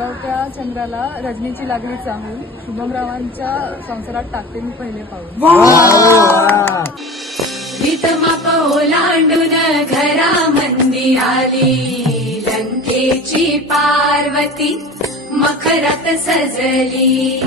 त्या चंद्राला रजनीची लागली चाहूल, शुभमरावांच्या संसारात टाकते मी पहिले पाऊल. भीतमाप ओलांडून घरामंदी आली, लंकेची पार्वती मखरात सजली.